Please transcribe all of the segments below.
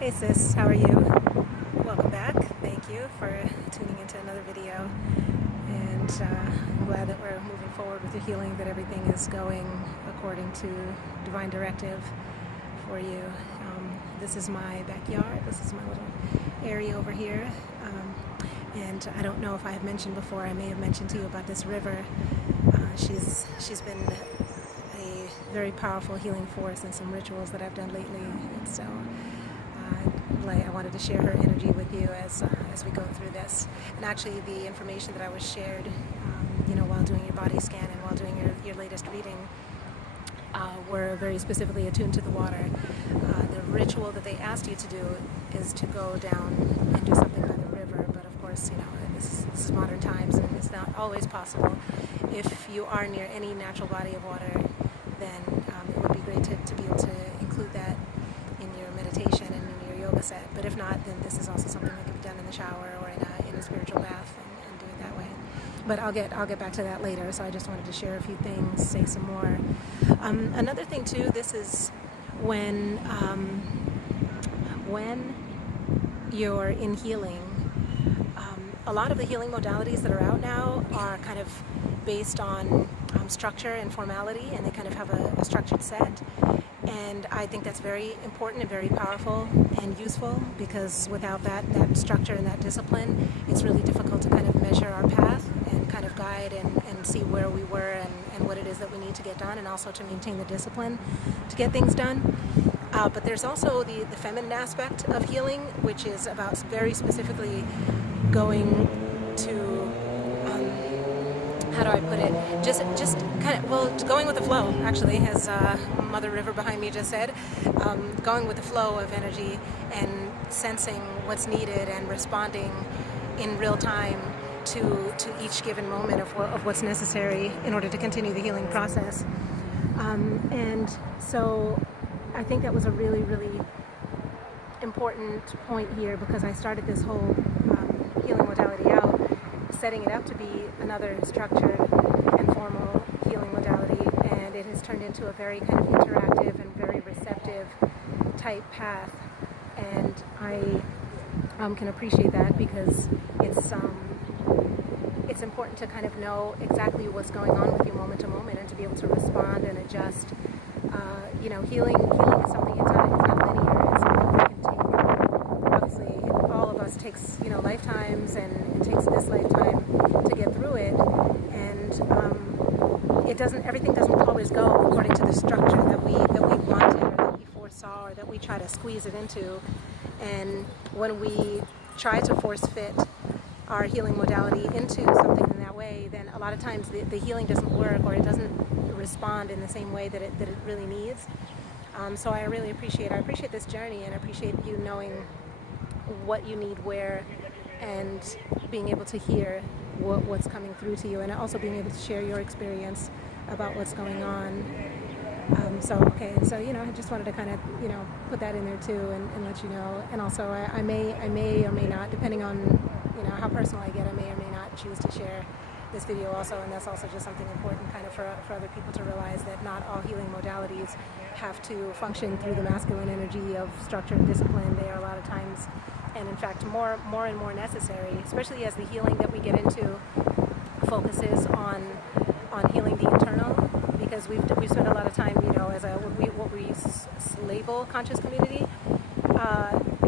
Hey sis, how are you? Welcome back. Thank you for tuning into another video. And I'm glad that we're moving forward with your healing, that everything is going according to divine directive for you. This is my backyard. This is my little area over here. And I don't know if I have mentioned before, I may have mentioned to you about this river. She's been a very powerful healing force in some rituals that I've done lately. And so I wanted to share her energy with you as we go through this. And actually, the information that I was shared, while doing your body scan and while doing your latest reading, were very specifically attuned to the water. The ritual that they asked you to do is to go down and do something by the river. But of course, this is modern times, and it's not always possible. If you are near any natural body of water, then it would be great to be able to include that in your meditation and in your yoga set. But if not, then this is also something that can be done in the shower or in a spiritual bath and do it that way. But I'll get back to that later. So I just wanted to share a few things, say some more. Another thing too, this is when you're in healing. A lot of the healing modalities that are out now are kind of based on structure and formality, and they kind of have a structured set. And I think that's very important and very powerful and useful, because without that structure and that discipline, it's really difficult to kind of measure our path and kind of guide and see where we were and what it is that we need to get done, and also to maintain the discipline to get things done. But there's also the feminine aspect of healing, which is about very specifically going to how do I put it? Just kind of, going with the flow, actually, as Mother River behind me just said. Going with the flow of energy and sensing what's needed and responding in real time to each given moment of what's necessary in order to continue the healing process. And so I think that was a really, really important point here, because I started this whole healing modality out setting it up to be another structured and formal healing modality, and it has turned into a very kind of interactive and very receptive type path. And I can appreciate that, because it's important to kind of know exactly what's going on with you moment to moment, and to be able to respond and adjust. Healing is something, it's not linear. It's something that can take, obviously, all of us takes lifetimes, and it takes this lifetime to get through it. And everything doesn't always go according to the structure that we wanted, or that we foresaw, or that we try to squeeze it into. And when we try to force fit our healing modality into something in that way, then a lot of times the healing doesn't work, or it doesn't respond in the same way that it really needs. So I really appreciate this journey, and I appreciate you knowing what you need where, and being able to hear what's coming through to you, and also being able to share your experience about what's going on. I just wanted to kind of put that in there too, and let you know. And also I may or may not, depending on how personal I get, I may or may not choose to share this video also. And that's also just something important kind of for other people to realize, that not all healing modalities have to function through the masculine energy of structure and discipline. They are a lot of times, and in fact more and more necessary, especially as the healing that we get into focuses on healing the internal, because we've spent a lot of time, as what we label conscious community,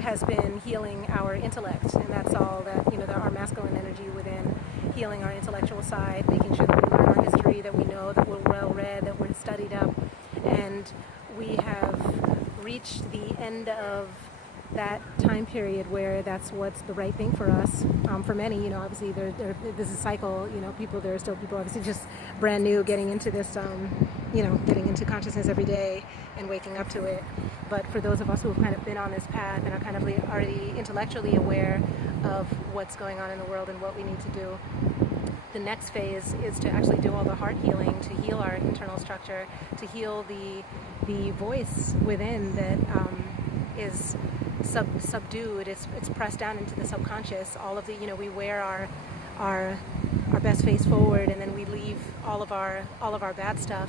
has been healing our intellect, and that's all that our masculine energy within, healing our intellectual side, making sure that we learn our history, that we know, that we're well read, that we're studied up. And we have reached the end of that time period where that's what's the right thing for us. For many, obviously this is a cycle. There are still people obviously just brand new getting into this, getting into consciousness every day and waking up to it. But for those of us who have kind of been on this path and are kind of already intellectually aware of what's going on in the world and what we need to do, the next phase is to actually do all the heart healing, to heal our internal structure, to heal the voice within that is subdued. It's pressed down into the subconscious. All of the we wear our best face forward, and then we leave all of our bad stuff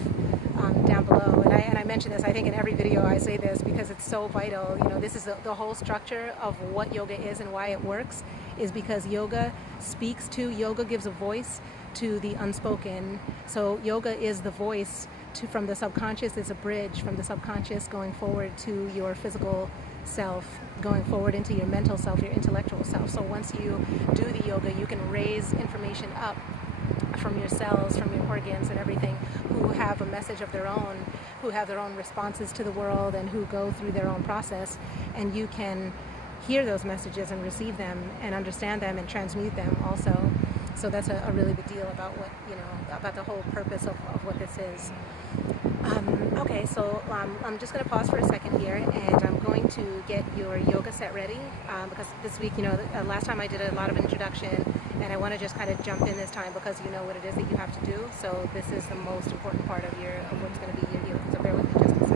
down below. And I mention this, I think in every video I say this because it's so vital. You know, this is the whole structure of what yoga is and why it works, is because yoga yoga gives a voice to the unspoken. So yoga is the voice from the subconscious. It's a bridge from the subconscious going forward to your physical self, going forward into your mental self, your intellectual self. So once you do the yoga, you can raise information up from your cells, from your organs and everything, who have a message of their own, who have their own responses to the world, and who go through their own process. And you can hear those messages and receive them and understand them and transmute them also. So that's a really big deal about what, you know, about the whole purpose of what this is. Okay, so I'm just going to pause for a second here, and I'm going to get your yoga set ready, because this week, you know, last time I did a lot of introduction, and I want to just kind of jump in this time because you know what it is that you have to do. So this is the most important part of what's going to be your yoga. So bear with me just a second.